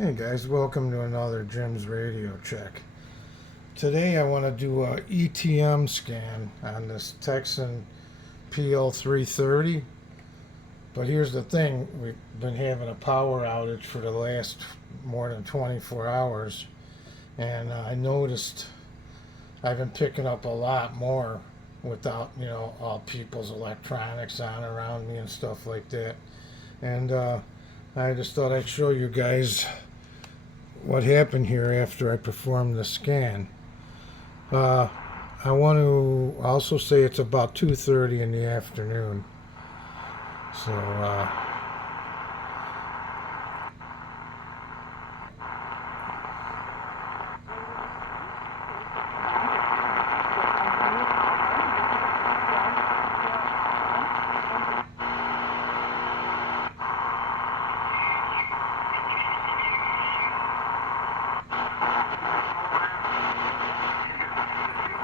Hey guys, welcome to another Jim's Radio Check. Today I want to do a ETM scan on this Tecsun PL-330. But here's the thing, we've been having a power outage for the last more than 24 hours. And I noticed I've been picking up a lot more without, all people's electronics on around me and stuff like that. And I just thought I'd show you guys what happened here after I performed the scan. I want to also say it's about 2:30 in the afternoon. So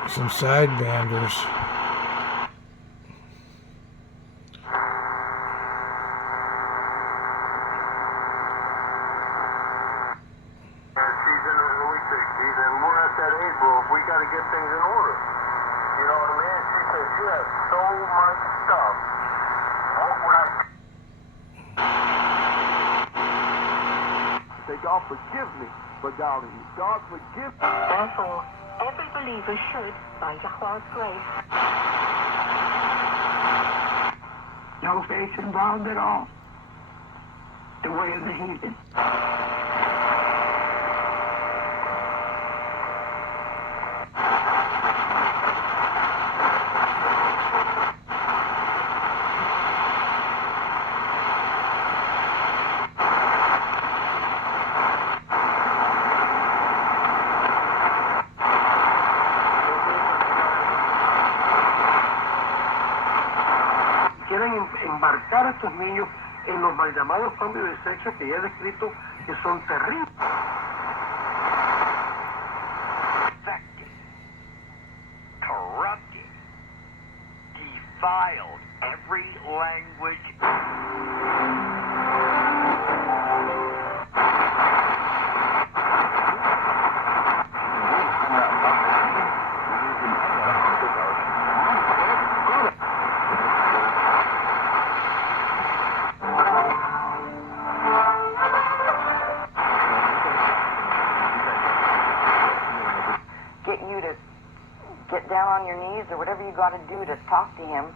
some sidebanders. We got to get things in order. You know what I mean? She said she has so much stuff. What would I... Say, God forgive me for doubting you. God forgive me. Therefore, every believer should, by Yahweh's grace, no faith involved at all. The way of the heathen. Quieren embarcar a estos niños en los mal llamados cambios de sexo que ya he descrito, que son terribles. Infected, corrupted, defiled every language. get you to get down on your knees or whatever you got to do to talk to him.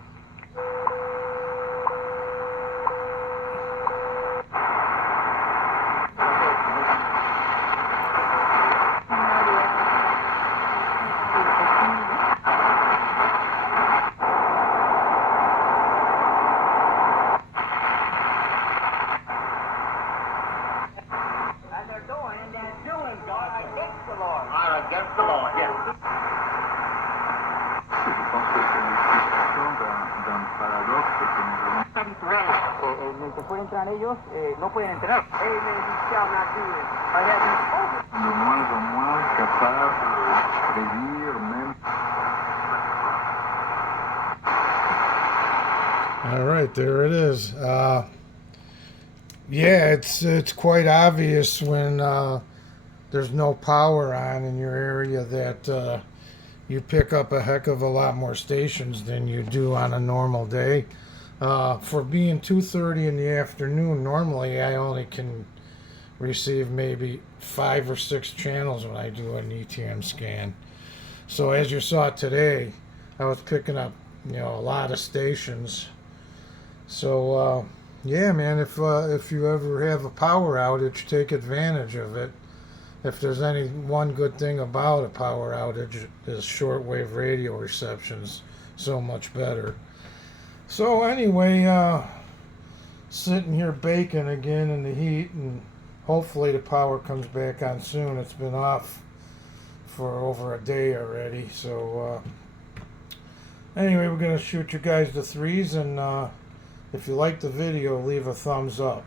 Against the law, yes. En el que pueden entrar ellos, no pueden entrar. Amen, you shall not do it. I have you over. De moins en moins capable de prédire même. All right, there it is. Yeah, it's quite obvious when there's no power on in your area that you pick up a heck of a lot more stations than you do on a normal day. For being 2:30 in the afternoon, normally I only can receive maybe 5 or 6 channels when I do an ETM scan. So as you saw today, I was picking up a lot of stations. So yeah, man, if you ever have a power outage, take advantage of it. If there's any one good thing about a power outage, is shortwave radio reception's so much better. So anyway, sitting here baking again in the heat, and hopefully the power comes back on soon. It's been off for over a day already. So anyway, we're gonna shoot you guys the threes, and if you like the video, leave a thumbs up.